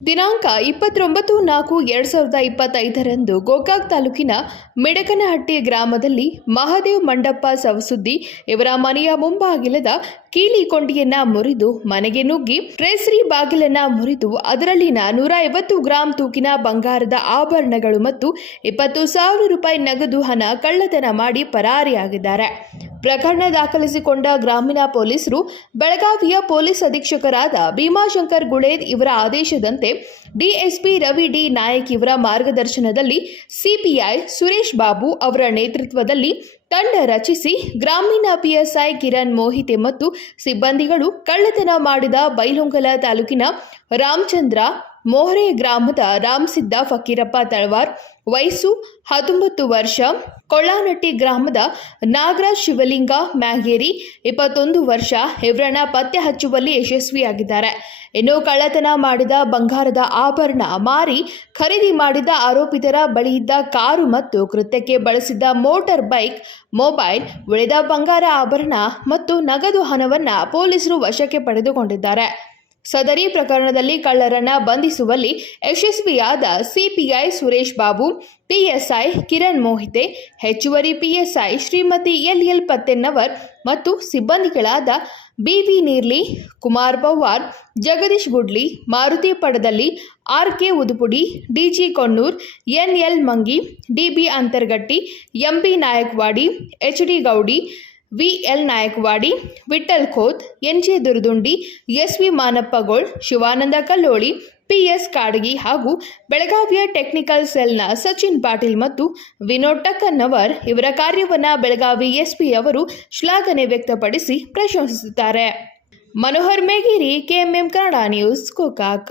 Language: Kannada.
ದಿನಾಂಕ ಇಪ್ಪತ್ತೊಂಬತ್ತು ನಾಲ್ಕು ಎರಡು ಸಾವಿರದ ಇಪ್ಪತ್ತೈದರಂದು ಗೋಕಾಕ್ ತಾಲೂಕಿನ ಮಿಡಕನಹಟ್ಟಿ ಗ್ರಾಮದಲ್ಲಿ ಮಹಾದೇವ್ ಮಂಡಪ್ಪ ಸವಸುದ್ದಿ ಇವರ ಮನೆಯ ಮುಂಬಾಗಿಲದ ಕೀಲಿ ಕೊಂಡಿಯನ್ನ ಮುರಿದು ಮನೆಗೆ ನುಗ್ಗಿ ಟ್ರೇಸರಿ ಬಾಗಿಲನ್ನ ಮುರಿದು ಅದರಲ್ಲಿನ ನೂರ ಐವತ್ತು ಗ್ರಾಂ ತೂಕಿನ ಬಂಗಾರದ ಆಭರಣಗಳು ಮತ್ತು ಇಪ್ಪತ್ತು ಸಾವಿರ ರೂಪಾಯಿ ನಗದು ಹಣ ಕಳ್ಳತನ ಮಾಡಿ ಪರಾರಿಯಾಗಿದ್ದಾರೆ. ಪ್ರಕರಣ ದಾಖಲಿಸಿಕೊಂಡ ಗ್ರಾಮೀಣ ಪೊಲೀಸರು, ಬೆಳಗಾವಿಯ ಪೊಲೀಸ್ ಅಧೀಕ್ಷಕರಾದ ಭೀಮಾಶಂಕರ್ ಗುಳೇದ್ ಇವರ ಆದೇಶದಂತೆ ಡಿಎಸ್ಪಿ ರವಿ ಡಿ ನಾಯಕ್ ಇವರ ಮಾರ್ಗದರ್ಶನದಲ್ಲಿ ಸಿಪಿಐ ಸುರೇಶ್ ಬಾಬು ಅವರ ನೇತೃತ್ವದಲ್ಲಿ ತಂಡ ರಚಿಸಿ ಗ್ರಾಮೀಣ ಪಿಎಸ್ಐ ಕಿರಣ್ ಮೋಹಿತೆ ಮತ್ತು ಸಿಬ್ಬಂದಿಗಳು ಕಳ್ಳತನ ಮಾಡಿದ ಬೈಲೊಂಗಲ ತಾಲೂಕಿನ ರಾಮಚಂದ್ರ ಮೋಹರೆ ಗ್ರಾಮದ ರಾಮಸಿದ್ದ ಫಕೀರಪ್ಪ ತಳವಾರ್, ವಯಸ್ಸು ಹತ್ತೊಂಬತ್ತು ವರ್ಷ ಕೊಳ್ಳಾನಟ್ಟಿ ಗ್ರಾಮದ ನಾಗರಾಜ್ ಶಿವಲಿಂಗ ಮ್ಯಾಗೇರಿ, ಇಪ್ಪತ್ತೊಂದು ವರ್ಷ ಇವರನ್ನ ಪತ್ತೆ ಹಚ್ಚುವಲ್ಲಿ ಯಶಸ್ವಿಯಾಗಿದ್ದಾರೆ. ಇನ್ನು ಕಳ್ಳತನ ಮಾಡಿದ ಬಂಗಾರದ ಆಭರಣ ಮಾರಿ ಖರೀದಿ ಮಾಡಿದ ಆರೋಪಿತರ ಬಳಿ ಇದ್ದ ಕಾರು ಮತ್ತು ಕೃತ್ಯಕ್ಕೆ ಬಳಸಿದ್ದ ಮೋಟಾರ್ ಬೈಕ್, ಮೊಬೈಲ್, ಉಳಿದ ಬಂಗಾರ ಆಭರಣ ಮತ್ತು ನಗದು ಹಣವನ್ನು ಪೊಲೀಸರು ವಶಕ್ಕೆ ಪಡೆದುಕೊಂಡಿದ್ದಾರೆ. ಸದರಿ ಪ್ರಕರಣದಲ್ಲಿ ಕಳ್ಳರನ್ನ ಬಂಧಿಸುವಲ್ಲಿ ಯಶಸ್ವಿಯಾದ ಸಿಪಿಐ ಸುರೇಶ್ ಬಾಬು, ಪಿಎಸ್ಐ ಕಿರಣ್ ಮೋಹಿತೆ, ಹೆಚ್ಚುವರಿ PSI Shrimati L L Pattennavar ಮತ್ತು ಸಿಬ್ಬಂದಿಗಳಾದ BV Neerli, Kumar Pawar, Jagadish Gudli, Maruti Padadalli R K Udupudi, DG Konnur, NL Mangi, DB Antargatti MP Nayakwadi, H D Gaudi VL Nayakavadi Vithal Khot, N G Durdundi, S V Manappagol, Shivananda Kalloli PS Kadagi ಹಾಗೂ ಬೆಳಗಾವಿಯ ಟೆಕ್ನಿಕಲ್ ಸೆಲ್ನ ಸಚಿನ್ ಪಾಟೀಲ್ ಮತ್ತು ವಿನೋದ್ ಟಕ್ಕನ್ನವರ್ ಇವರ ಕಾರ್ಯವನ್ನು ಬೆಳಗಾವಿ ಎಸ್ಪಿ ಅವರು ಶ್ಲಾಘನೆ ವ್ಯಕ್ತಪಡಿಸಿ ಪ್ರಶಂಸಿಸಿದ್ದಾರೆ ಮನೋಹರ್ ಮೇಗಿರಿ, ಕೆಎಂಎಂ ಕನ್ನಡ ನ್ಯೂಸ್ ಗೋಕಾಕ್